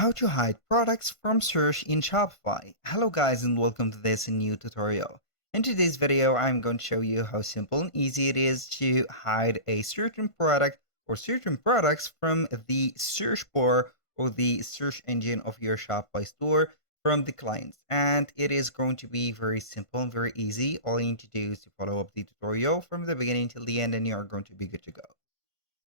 How to hide products from search in Shopify. Hello guys and welcome to this new tutorial. In today's video, I'm going to show you how simple and easy it is to hide a certain product or certain products from the search bar or the search engine of your Shopify store from the clients. And it is going to be very simple and very easy. All you need to do is to follow up the tutorial from the beginning till the end and you are going to be good to go.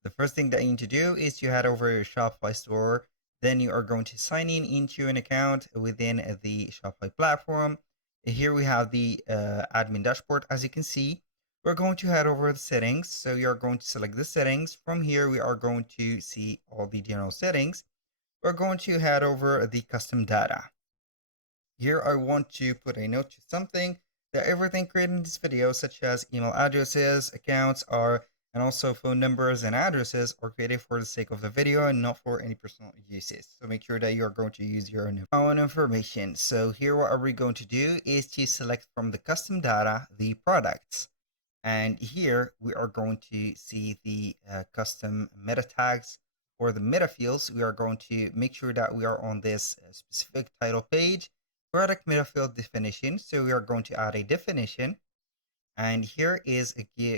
The first thing that you need to do is to head over to your Shopify store. Then you are going to sign in into an account within the Shopify platform. Here we have the admin dashboard. As you can see, we're going to head over the settings. So you're going to select the settings. From here, we are going to see all the general settings. We're going to head over the custom data. Here I want to put a note to something that everything created in this video, such as email addresses, accounts, and also phone numbers and addresses are created for the sake of the video and not for any personal uses. So make sure that you are going to use your own information. So here what are we going to do is to select from the custom data the products. And here we are going to see the custom meta tags or the meta fields. We are going to make sure that we are on this specific title page, product meta field definition. So we are going to add a definition. And here is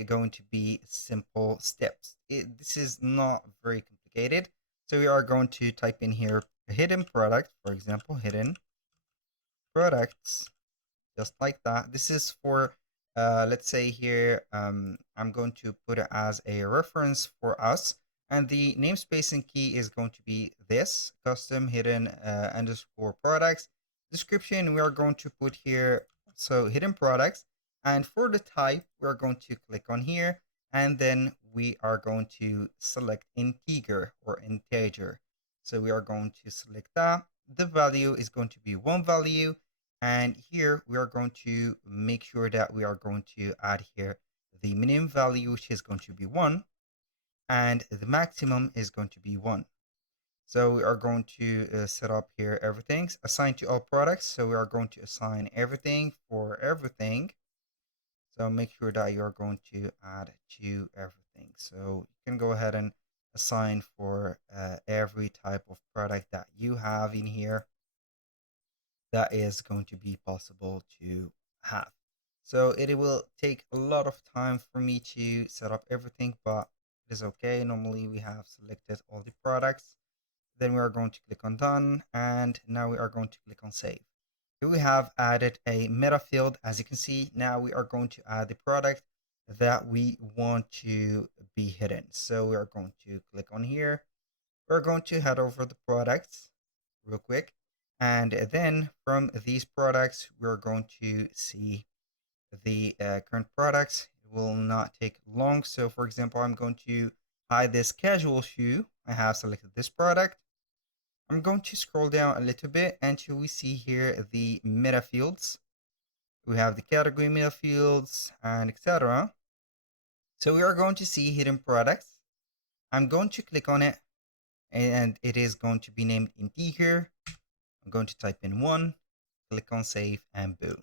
going to be simple steps. This is not very complicated. So we are going to type in here a hidden product, for example, hidden products, just like that. This is for, let's say here, I'm going to put it as a reference for us. And the namespace and key is going to be this custom hidden underscore products. Description, we are going to put here, so hidden products. And for the type, we're going to click on here, and then we are going to select integer or integer. So we are going to select that. The value is going to be one value. And here we are going to make sure that we are going to add here the minimum value, which is going to be 1. And the maximum is going to be 1. So we are going to set up here everything. Assign to all products. So we are going to assign everything for everything. So make sure that you're going to add to everything. So you can go ahead and assign for every type of product that you have in here that is going to be possible to have. So it will take a lot of time for me to set up everything, but it is okay. Normally we have selected all the products. Then we are going to click on done. And now we are going to click on save. Here we have added a meta field. As you can see, now we are going to add the product that we want to be hidden. So we are going to click on here. We're going to head over the products real quick. And then from these products, we're going to see the current products. It will not take long. So for example, I'm going to hide this casual shoe. I have selected this product. I'm going to scroll down a little bit until we see here the meta fields. We have the category meta fields and etc. So we are going to see hidden products. I'm going to click on it and it is going to be named integer. I'm going to type in 1, click on save, and boom.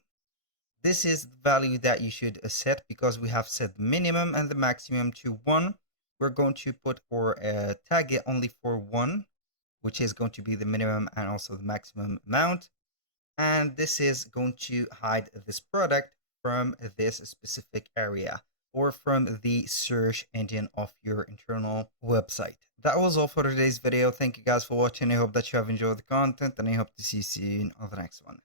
This is the value that you should set because we have set the minimum and the maximum to 1. We're going to put or tag it only for 1, which is going to be the minimum and also the maximum amount. And this is going to hide this product from this specific area or from the search engine of your internal website. That was all for today's video. Thank you guys for watching. I hope that you have enjoyed the content and I hope to see you soon on the next one.